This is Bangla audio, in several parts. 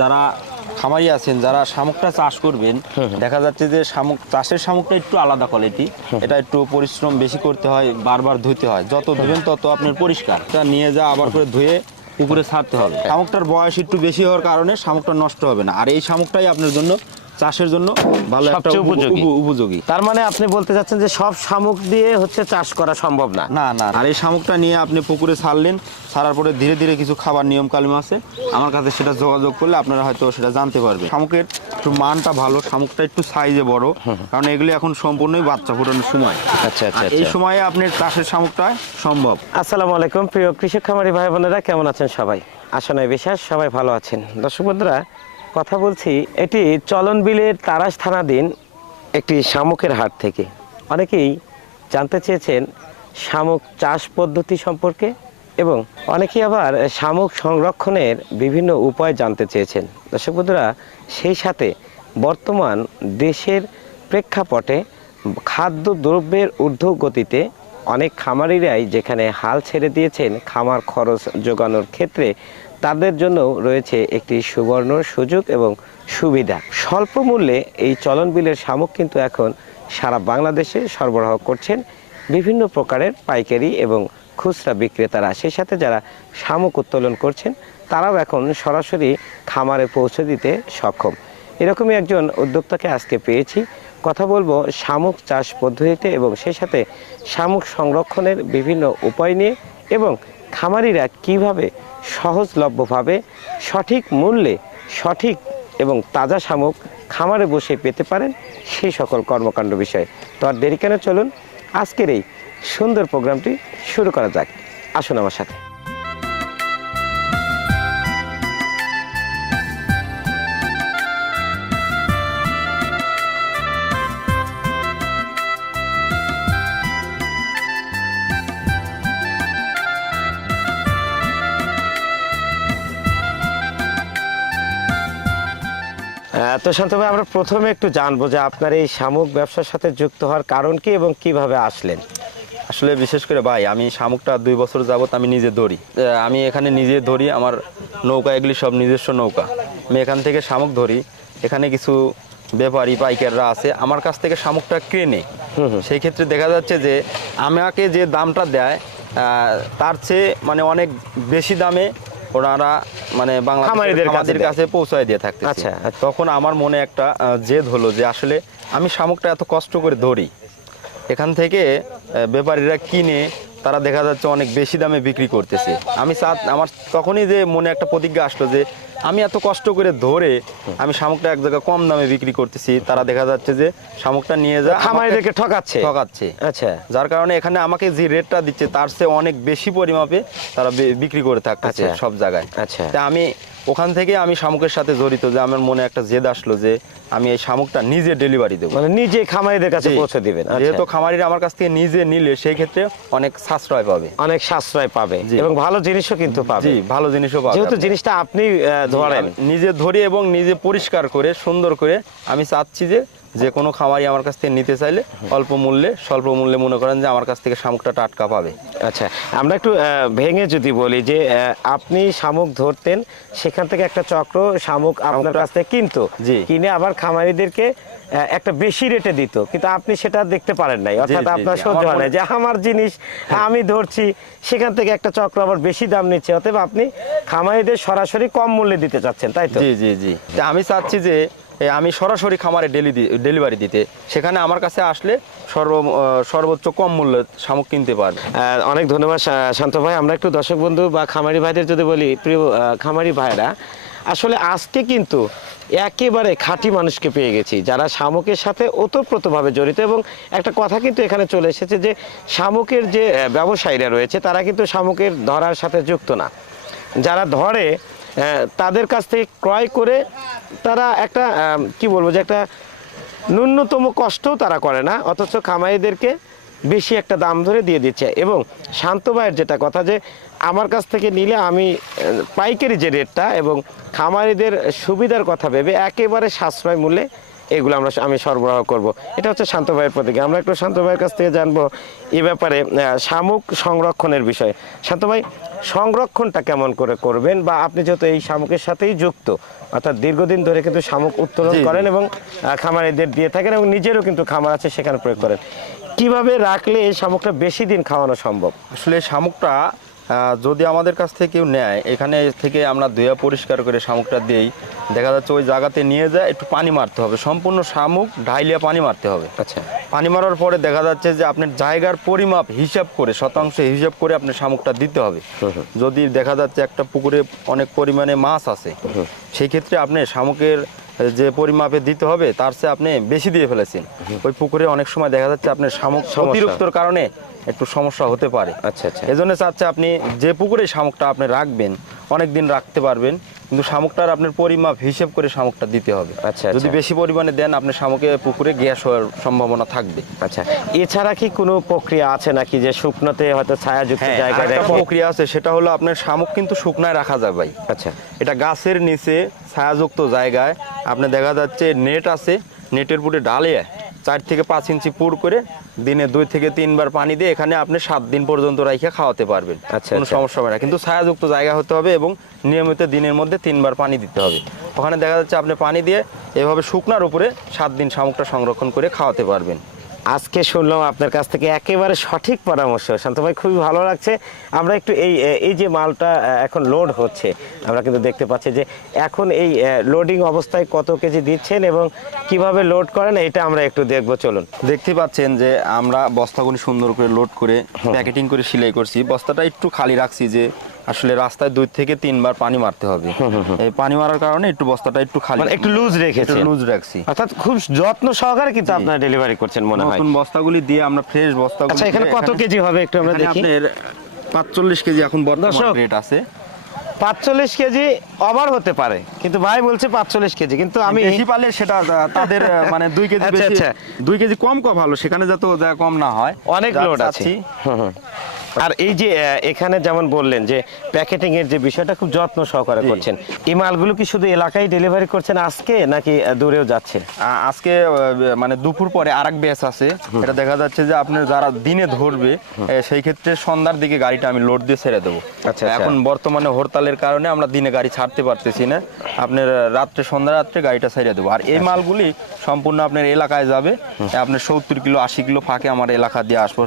যারা খামারি আছেন, যারা শামুকটা চাষ করবেন, দেখা যাচ্ছে যে চাষের শামুকটা একটু আলাদা কোয়ালিটি। এটা একটু পরিশ্রম বেশি করতে হয়, বারবার ধুইতে হয়। যত ধুবেন তত আপনার পরিষ্কার। তা নিয়ে যা আবার করে ধুয়ে পুকুরে ছাড়তে হবে। শামুকটার বয়স একটু বেশি হওয়ার কারণে শামুকটা নষ্ট হবে না। আর এই শামুকটাই আপনার জন্য চাষের জন্য ভালো একটা উপযোগী। তার মানে আপনি বলতে চাচ্ছেন যে সব শামুক দিয়ে চাষ করা সম্ভব না? না না। আর এই শামুকটা নিয়ে আপনি পুকুরে ছাড়লেন, ছাড়ার পরে ধীরে ধীরে কিছু খাবার নিয়ম কানুন আছে, আমার কাছে সেটা যোগাযোগ করলে আপনারা হয়তো সেটা জানতে পারবেন। শামুকের একটু মানটা ভালো, শামুকটা একটু সাইজে বড়, কারণ এগুলি এখন সম্পূর্ণই বাচ্চা ফোটানোর সময়। আচ্ছা আচ্ছা। এই সময়ে আপনার চাষের শামুকটা সম্ভব। আসসালামু আলাইকুম প্রিয় কৃষক খামারি ভাই বোনেরা, কেমন আছেন সবাই? আশা নয় বিশ্বাস সবাই ভালো আছেন। দর্শক বন্ধুরা, কথা বলছি এটি চলন বিলের তারাস থানাধীন একটি শামুকের হাট থেকে। অনেকেই জানতে চেয়েছেন শামুক চাষ পদ্ধতি সম্পর্কে, এবং অনেকেই আবার শামুক সংরক্ষণের বিভিন্ন উপায় জানতে চেয়েছেন। দর্শক বন্ধুরা, সেই সাথে বর্তমান দেশের প্রেক্ষাপটে খাদ্য দ্রব্যের ঊর্ধ্বগতিতে অনেক খামারিরাই যেখানে হাল ছেড়ে দিয়েছেন খামার খরচ যোগানোর ক্ষেত্রে, তাদের জন্য রয়েছে একটি সুবর্ণ সুযোগ এবং সুবিধা। স্বল্প মূল্যে এই চলন বিলের শামুক কিন্তু এখন সারা বাংলাদেশে সরবরাহ করছেন বিভিন্ন প্রকারের পাইকারি এবং খুচরা বিক্রেতারা। সেই সাথে যারা শামুক উত্তোলন করছেন তারাও এখন সরাসরি খামারে পৌঁছে দিতে সক্ষম। এরকমই একজন উদ্যোক্তাকে আজকে পেয়েছি। কথা বলবো শামুক চাষ পদ্ধতিতে এবং সেই সাথে শামুক সংরক্ষণের বিভিন্ন উপায় নিয়ে, এবং খামারিরা কিভাবে সহজলভ্যভাবে সঠিক মূল্যে সঠিক এবং তাজা শামুক খামারে বসে পেতে পারেন সেই সকল কর্মকাণ্ড বিষয়ে। তো আর দেরি কেন, চলুন আজকের এই সুন্দর প্রোগ্রামটি শুরু করা যাক। আসুন আমার সাথে। তো শান্ত ভাই, আমরা প্রথমে একটু জানবো যে আপনার এই শামুক ব্যবসার সাথে যুক্ত হওয়ার কারণ কি এবং কিভাবে আসলেন? আসলে বিশেষ করে ভাই, আমি শামুকটা 2 বছর যাবত আমি নিজে ধরি। আমি এখানে নিজে ধরি, আমার নৌকা এগুলি সব নিজস্ব নৌকা। আমি এখান থেকে শামুক ধরি। এখানে কিছু ব্যাপারী পাইকাররা আছে, আমার কাছ থেকে শামুকটা কেনে। সেই ক্ষেত্রে দেখা যাচ্ছে যে আমাকে যে দামটা দেয় তার চেয়ে মানে অনেক বেশি দামে ওনারা মানে বাংলাদেশের কাছে পৌঁছায় দিয়ে থাকতে। আচ্ছা, তখন আমার মনে একটা জেদ হলো যে আসলে আমি শামুকটা এত কষ্ট করে ধরি, এখান থেকে ব্যাপারীরা কিনে তারা দেখা যাচ্ছে অনেক বেশি দামে বিক্রি করতেছে। আমার তখনই যে মনে একটা প্রতিজ্ঞা আসলো যে আমি এত কষ্ট করে ধরে আমি শামুকটা এক জায়গায় কম দামে বিক্রি করতেছি, তারা দেখা যাচ্ছে যে শামুকটা নিয়ে যা খামারিদেরকে ঠকাচ্ছে। আচ্ছা, যার কারণে এখানে আমাকে যে রেটটা দিচ্ছে তার চেয়ে অনেক বেশি পরিমাপে তারা বিক্রি করে থাকতেছে সব জায়গায়। আচ্ছা, তা আমি ওখান থেকে আমি শামুকের সাথে জড়িত, যে আমার মনে একটা জেদ আসলো যে আমি এই শামুকটা নিজে ডেলিভারি দেবো, মানে নিজে খামারিদের কাছে পৌঁছে দিবেন। যেহেতু খামারিরা আমার কাছ থেকে নিজে নিলে সেই ক্ষেত্রে অনেক সাশ্রয় পাবে, এবং ভালো জিনিসও কিন্তু পাবে। জি, ভালো জিনিসও পাবে, যেহেতু জিনিসটা আপনি ধরেন। নিজে ধরি এবং নিজে পরিষ্কার করে সুন্দর করে আমি চাচ্ছি যে কোনো খামারি আমার কাছ থেকে নিতে চাইলে অল্প মূল্যে স্বল্প মূল্যে মনে করেন যে আমার কাছ থেকে শামুকটা টাটকা পাবে। আচ্ছা, আমরা একটু ভেঙে যদি বলি যে আপনি শামুক ধরতেন, সেখান থেকে একটা চক্র শামুক আপনার কাছ থেকে কিনতো, কিনে আবার খামারিদেরকে একটা বেশি রেটে দিত, কিন্তু আপনি সেটা দেখতে পারেন নাই, অর্থাৎ আপনার সহ্য হয় না যে আমার জিনিস আমি ধরছি, সেখান থেকে একটা চক্র আবার বেশি দাম নিচ্ছে, অতএব আপনি খামারিদের সরাসরি কম মূল্যে দিতে চাচ্ছেন, তাই তো? জি জি জি, আমি চাচ্ছি যে আমি সরাসরি খামারে ডেলিভারি দিতে, সেখানে আমার কাছে আসলে সর্বোচ্চ কম মূল্যে শামুক কিনতে পারবে। অনেক ধন্যবাদ শান্ত ভাই। আমরা একটু দর্শক বন্ধু বা খামারি ভাইদের যদি বলি, প্রিয় খামারি ভাইরা, আসলে আজকে কিন্তু একেবারে খাঁটি মানুষকে পেয়ে গেছি যারা শামুকের সাথে ওতপ্রোতভাবে জড়িত। এবং একটা কথা কিন্তু এখানে চলে এসেছে যে শামুকের যে ব্যবসায়ীরা রয়েছে তারা কিন্তু শামুকের ধরার সাথে যুক্ত না। যারা ধরে তাদের কাছ থেকে ক্রয় করে তারা একটা কি বলবো যে একটা ন্যূনতম কষ্টও তারা করে না, অথচ খামারিদেরকে বেশি একটা দাম ধরে দিয়ে দিচ্ছে। এবং শান্ত ভাইয়ের যেটা কথা যে আমার কাছ থেকে নিলে আমি পাইকারি যে রেটটা এবং খামারিদের সুবিধার কথা ভেবে একেবারে সাশ্রয় মূল্যে এগুলো আমি সরবরাহ করব। এটা হচ্ছে শান্ত ভাইয়ের প্রতিজ্ঞা। আমরা একটু শান্ত ভাইয়ের কাছ থেকে জানবো এই ব্যাপারে শামুক সংরক্ষণের বিষয়ে। শান্ত ভাই, সংরক্ষণটা কেমন করে করবেন, বা আপনি যেহেতু এই শামুকের সাথেই যুক্ত, অর্থাৎ দীর্ঘদিন ধরে কিন্তু শামুক উত্তোলন জি, জি। করেন এবং খামারিদের দিয়ে থাকেন এবং নিজেরও কিন্তু খামার আছে সেখানে প্রয়োগ করেন, কিভাবে রাখলে এই শামুকটা বেশি দিন খাওয়ানো সম্ভব? আসলে এই শামুকটা যদি আমাদের কাছ থেকে কেউ নেয়, এখানে থেকে আমরা ধুয়ে পরিষ্কার করে শামুকটা দিই, দেখা যাচ্ছে ওই জায়গাতে নিয়ে যায় একটু পানি মারতে হবে, সম্পূর্ণ শামুক ঢাইলিয়া পানি মারতে হবে। আচ্ছা, পানি মারার পরে দেখা যাচ্ছে যে আপনার জায়গার পরিমাপ হিসাব করে, শতাংশ হিসাব করে আপনার শামুকটা দিতে হবে। যদি দেখা যাচ্ছে একটা পুকুরে অনেক পরিমাণে মাছ আছে, সেই ক্ষেত্রে আপনি শামুকের যে পরিমাপে দিতে হবে তার চেয়ে আপনি বেশি দিয়ে ফেলেছেন, ওই পুকুরে অনেক সময় দেখা যাচ্ছে আপনার শামুক অতিরিক্তর কারণে একটু সমস্যা হতে পারে। আচ্ছা, আচ্ছা। এজন্য চাচ্ছে আপনি যে পুকুরে শামুকটা আপনি রাখবেন অনেক দিন রাখতে পারবেন, কিন্তু শামুকটার আপনার পরিমাপ হিসেব করে শামুকটা দিতে হবে। আচ্ছা, যদি আচ্ছা। বেশি পরিমাণে দেন আপনার শামুকে পুকুরে গ্যাস হওয়ার সম্ভাবনা থাকবে। আচ্ছা, এছাড়া কি কোনো প্রক্রিয়া আছে নাকি যে শুকনোতে হয়তো ছায়াযুক্ত জায়গায় একটা রেখে? প্রক্রিয়া আছে, সেটা হলো আপনার শামুক কিন্তু শুকনায় রাখা যায় ভাই। আচ্ছা, এটা গাছের নিচে ছায়াযুক্ত জায়গায় আপনি দেখা যাচ্ছে নেট আছে, নেটের পুরে ডালে 4 থেকে 5 ইঞ্চি পুর করে দিনে 2 থেকে 3 বার পানি দিয়ে এখানে আপনি 7 দিন পর্যন্ত রাইখে খাওয়াতে পারবেন। আচ্ছা, কোনো আচ্ছা। সমস্যা হবে না, কিন্তু ছায়াযুক্ত জায়গা হতে হবে এবং নিয়মিত দিনের মধ্যে 3 বার পানি দিতে হবে। ওখানে দেখা যাচ্ছে আপনি পানি দিয়ে এভাবে শুকনার উপরে 7 দিন শামুকটা সংরক্ষণ করে খাওয়াতে পারবেন। আজকে শুনলাম আপনার কাছ থেকে একেবারে সঠিক পরামর্শ শান্ত ভাই, খুবই ভালো লাগছে। আমরা একটু এই যে মালটা এখন লোড হচ্ছে, আমরা কিন্তু দেখতে পাচ্ছি যে এখন এই লোডিং অবস্থায় কত কেজি দিচ্ছেন এবং কিভাবে লোড করেন, এটা আমরা একটু দেখবো, চলুন। দেখতে পাচ্ছেন যে আমরা বস্তাগুলি সুন্দর করে লোড করে প্যাকেটিং করে সেলাই করছি। বস্তাটা একটু খালি রাখছি, যে আসলে রাস্তায় 2 থেকে 3 বার পানি মারতে হবে। এই পানি মারার কারণে একটু বস্তাটা একটু খালি, মানে একটু লুজ রেখেছেন। লুজ রাখছি। অর্থাৎ খুব যত্ন সহকারে কিন্তু আপনারা ডেলিভারি করছেন মনে হয়। নতুন বস্তাগুলি দিয়ে আমরা ফ্রেশ বস্তাগুলি। আচ্ছা, এখানে কত কেজি হবে একটু আমরা দেখি। আপনার 45 কেজি এখন বর্তমান দর্শক, রেট আছে। 45 কেজি ওভার হতে পারে, কিন্তু ভাই বলছে 45 কেজি, কিন্তু আমি বেশি পালে সেটা তাদের মানে 2 কেজি আচ্ছা, বেশি, আচ্ছা। 2 কেজি কম ভালো, সেখানে যাতে কম না হয়। অনেক যা লোড আছে। চাচ্ছি। আর এই যে এখানে যেমন বললেন যে প্যাকেটিং এর যে বিষয়টা খুব যত্ন সহকারে জি। করছেন, এই মালগুলো কি শুধু এলাকায় ডেলিভারি করছেন আজকে নাকি দূরেও যাচ্ছে? আজকে মানে দুপুর পরে আরেক ব্যাচ আছে, এটা দেখা যাচ্ছে যে আপনার যারা দিনে ধরবে সেই ক্ষেত্রে সন্ধ্যার দিকে গাড়িটা আমি লোড দিয়ে ছেড়ে দেবো। আচ্ছা, আচ্ছা। এখন বর্তমানে হরতালের কারণে আমরা দিনে গাড়ি ছাড়তে পারতেছি না, আপনার সন্ধ্যা রাত্রে গাড়িটা ছেড়ে দেবো। আর এই মালগুলি সম্পূর্ণ আপনার এলাকায় যাবে, আপনার 70 কিলো 80 কিলো ফাঁকে আমার এলাকা দিয়ে আসবো,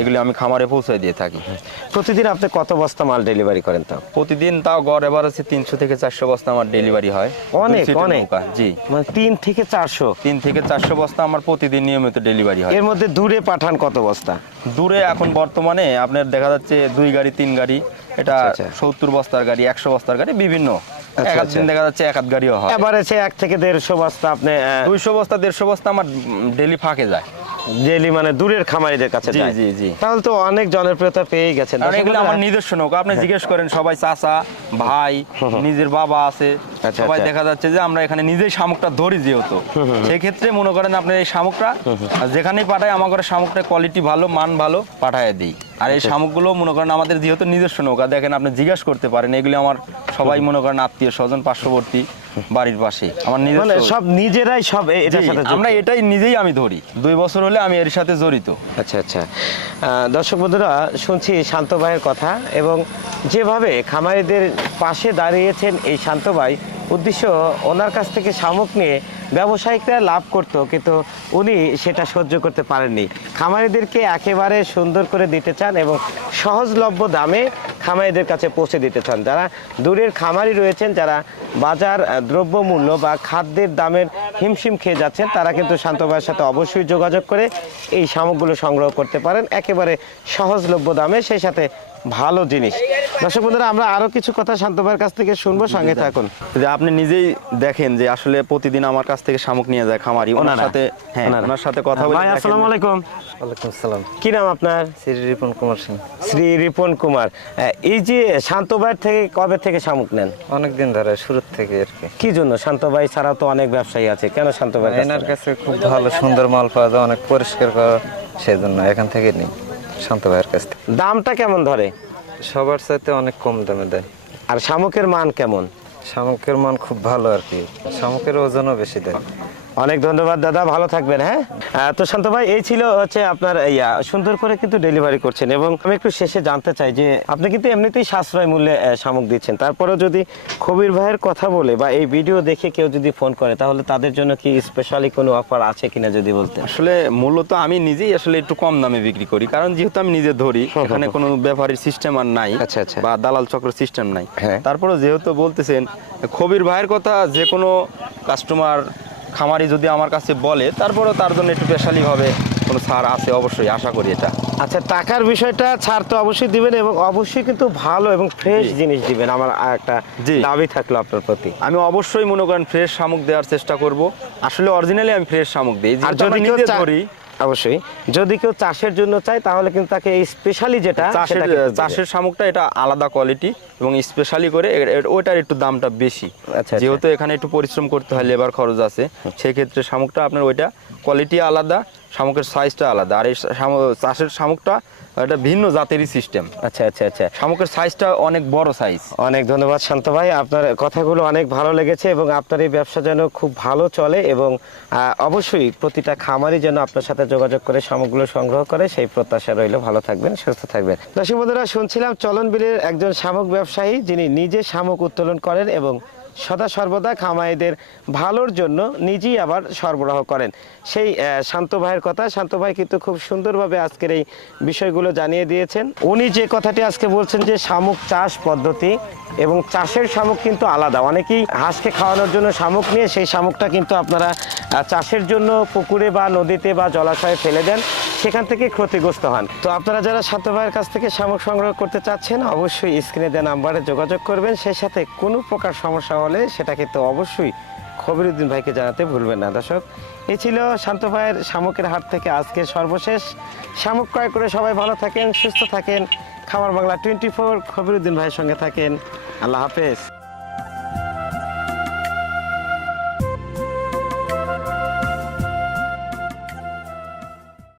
এগুলি আমি খামারে পৌঁছে দিয়ে থাকি। প্রতিদিন আপনি কত বস্তা মাল ডেলিভারি করেন তাও? প্রতিদিন তাও গড় এবার আছে 300 থেকে 400 বস্তা আমার ডেলিভারি হয়। অনেক, 2 সিটের অনেক। নৌকা, জি। মানে 3 থেকে 400? 3 থেকে 400 বস্তা আমার প্রতিদিন নিয়মিত ডেলিভারি হয়। এর মধ্যে দূরে পাঠান কত বস্তা? দূরে এখন বর্তমানে আপনার দেখা যাচ্ছে 2 গাড়ি 3 গাড়ি, এটা আচ্ছা, আচ্ছা। 70 বস্তার গাড়ি, 100 বস্তার গাড়ি, বিভিন্ন। আচ্ছা, এক আচ্ছা। দিন দেখা যাচ্ছে 1 গাড়িও হয়। এভারেজে 1 থেকে 150 বস্তা আপনি 200 বস্তা 150 বস্তা আমার ডেলি ফাঁকে যায়। ডেলি মানে দূরের খামারিদের কাছে জি, যায়? জি, জি। তাহলে তো অনেক জনপ্রিয়তা পেয়ে গেছেন। কারণ এগুলো আমার নিজস্ব নৌকা, আপনি জিজ্ঞেস করেন সবাই, চাচা ভাই, নিজের বাবা আছে, আচ্ছা, সবাই আচ্ছা। দেখা যাচ্ছে যে আমরা এখানে নিজেই শামুকটা ধরি, যেহেতু সেই ক্ষেত্রে মনে করেন আপনার এই শামুকটা যেখানেই পাঠায় আমার ঘরে শামুকটা কোয়ালিটি ভালো, মান ভালো পাঠায় দিই। আর এই শামুকগুলো মনে করেন আমাদের যেহেতু নিজস্ব নৌকা, দেখেন আপনি জিজ্ঞেস করতে পারেন, এগুলি আমার সবাই মনে করেন আত্মীয় স্বজন, পার্শ্ববর্তী বাড়ির পাশে আমার মানে নিজস্ব। সব নিজেরাই সব এটার জি, সাথে যুক্ত? আমরা এটাই নিজেই আমি ধরি, 2 বছর হলে আমি এর সাথে জড়িত। আচ্ছা, আচ্ছা। দর্শক বন্ধুরা, শুনছি শান্ত ভাইয়ের কথা এবং যেভাবে খামারিদের পাশে দাঁড়িয়েছেন এই শান্ত ভাই, উদ্দেশ্য ওনার কাছ থেকে শামুক নিয়ে ব্যবসায়িকরা লাভ করতো, কিন্তু উনি সেটা সহ্য করতে পারেননি। খামারিদেরকে একেবারে সুন্দর করে দিতে চান এবং সহজলভ্য দামে খামারিদের কাছে পৌঁছে দিতে চান। যারা দূরের খামারি রয়েছেন, যারা বাজার দ্রব্যমূল্য বা খাদ্যের দামের হিমশিম খেয়ে যাচ্ছেন, তারা কিন্তু শান্ত ভাইয়ের সাথে অবশ্যই যোগাযোগ করে এই শামুকগুলো সংগ্রহ করতে পারেন একেবারে সহজলভ্য দামে, সেই সাথে ভালো জিনিস। দর্শক বন্ধুরা, আমরা আরো কিছু কথা শান্ত ভাইয়ের কাছ থেকে শুনবো, সঙ্গে থাকুন। যে আপনি নিজেই দেখেন যে আসলে প্রতিদিন আমার কাছ থেকে শামুক নিয়ে যায় খামারি, ওনার সাথে, হ্যাঁ, ওনার সাথে কথা বলে ভাই, আসসালামু আলাইকুম। ওয়ালাইকুম আসসালাম। কি নাম আপনার? শ্রী রিপন কুমার সিং। শ্রী রিপন কুমার। এই যে শান্ত ভাইয়ের থেকে কবে থেকে শামুক নেন? অনেকদিন ধরে, শুরুর থেকে আর কি। কি জন্য? শান্ত ভাই ছাড়াও তো অনেক ব্যবসায়ী আছে, কেন শান্ত ভাই? এনার কাছে খুব ভালো সুন্দর মাল পাওয়া যায়, অনেক পরিষ্কার করা, সেই জন্য এখান থেকে নিই শান্ত ভাইয়ের কাছ থেকে। দামটা কেমন ধরে? সবার চাইতে অনেক কম দামে দেয়। আর শামুকের মান কেমন? শামুকের মান খুব ভালো আর কি, শামুকের ওজনও বেশি দেয়। অনেক ধন্যবাদ দাদা, ভালো থাকবেন। হ্যাঁ, তো শান্ত ভাই, এই ছিল হচ্ছে আপনার সুন্দর করে কিন্তু ডেলিভারি করছেন। এবং আমি একটু শেষে জানতে চাই যে আপনি কিন্তু এমনিতেই সাশ্রয় মূল্যে শামুক দিচ্ছেন, তারপরেও যদি খবির ভাইয়ের কথা বলে বা এই ভিডিও দেখে কেউ যদি ফোন করে, তাহলে তাদের জন্য কি স্পেশালি কোনো অফার আছে কিনা যদি বলতেন। আসলে মূলত আমি নিজেই আসলে একটু কম দামে বিক্রি করি, কারণ যেহেতু আমি নিজে ধরি, এখানে কোনো ব্যাপারীর সিস্টেম আর নাই, আচ্ছা, আচ্ছা। বা দালাল চক্র সিস্টেম নাই। হ্যাঁ। তারপরে যেহেতু বলতেছেন খবির ভাইয়ের কথা, যে কোনো কাস্টমার খামারি যদি আমার কাছে বলে, তারপরেও তার জন্য একটু স্পেশালি ভাবে কোনো ছাড় আছে, অবশ্যই আশা করি এটা। আচ্ছা, টাকার বিষয়টা ছাড় তো অবশ্যই দিবেন এবং অবশ্যই কিন্তু ভালো এবং ফ্রেশ জি। জিনিস দিবেন, আমার একটা জি। দাবি থাকলো আপনার প্রতি। আমি অবশ্যই মনে করেন ফ্রেশ শামুক দেওয়ার চেষ্টা করব। আসলে অরিজিনালি আমি ফ্রেশ শামুক দিই, আর যেহেতু যদি আমরা কেউ নিজে ধরি। অবশ্যই যদি কেউ চাষের জন্য চায়, তাহলে কিন্তু তাকে এই স্পেশালি যেটা চাষের সেটা কিন্তু দিবে। চাষের শামুকটা এটা আলাদা কোয়ালিটি এবং স্পেশালি করে ওইটার একটু দামটা বেশি। আচ্ছা। যেহেতু এখানে একটু পরিশ্রম করতে হয়, লেবার খরচ আছে, সেক্ষেত্রে শামুকটা আপনার ওইটা কোয়ালিটি আলাদা, শামুকের সাইজটা আলাদা। আর এই চাষের শামুকটা এটা ভিন্ন জাতেরই সিস্টেম। আচ্ছা আচ্ছা আচ্ছা, শামুকের সাইজটা অনেক বড় সাইজ। অনেক ধন্যবাদ শান্ত ভাই, আপনার কথাগুলো অনেক ভালো লেগেছে এবং আপনার এই ব্যবসা যেন খুব ভালো চলে এবং অবশ্যই প্রতিটা খামারই যেন আপনার সাথে যোগাযোগ করে শামুকগুলো সংগ্রহ করে, সেই প্রত্যাশা রইল। ভালো থাকবেন, সুস্থ থাকবেন। দর্শক বন্ধুরা, শুনছিলাম চলন বিলের একজন শামুক ব্যবসায়ী, যিনি নিজে শামুক উত্তোলন করেন এবং সদা সর্বদা খামারিদের ভালোর জন্য নিজেই আবার সরবরাহ করেন, সেই শান্ত ভাইয়ের কথা। শান্ত ভাই কিন্তু খুব সুন্দরভাবে আজকের এই বিষয়গুলো জানিয়ে দিয়েছেন। উনি যে কথাটি আজকে বলছেন যে শামুক চাষ পদ্ধতি এবং চাষের শামুক কিন্তু আলাদা। অনেকেই হাঁসকে খাওয়ানোর জন্য শামুক নিয়ে সেই শামুকটা কিন্তু আপনারা চাষের জন্য পুকুরে বা নদীতে বা জলাশয়ে ফেলে দেন, সেখান থেকে ক্ষতিগ্রস্ত হন। তো আপনারা যারা শান্ত ভাইয়ের কাছ থেকে শামুক সংগ্রহ করতে চাচ্ছেন, অবশ্যই স্ক্রিনে দেওয়া নাম্বারে যোগাযোগ করবেন। সেই সাথে কোনো প্রকার সমস্যা হলে সেটা কিন্তু অবশ্যই খবিরউদ্দিন ভাইকে জানাতে ভুলবেন না। দর্শক, এই ছিল শান্ত ভাইয়ের শামুকের হাট থেকে আজকে সর্বশেষ শামুক ক্রয় করে সবাই ভালো থাকেন, সুস্থ থাকেন। খামার বাংলা 24 খবিরউদ্দিন ভাইয়ের সঙ্গে থাকেন। আল্লাহ হাফেজ।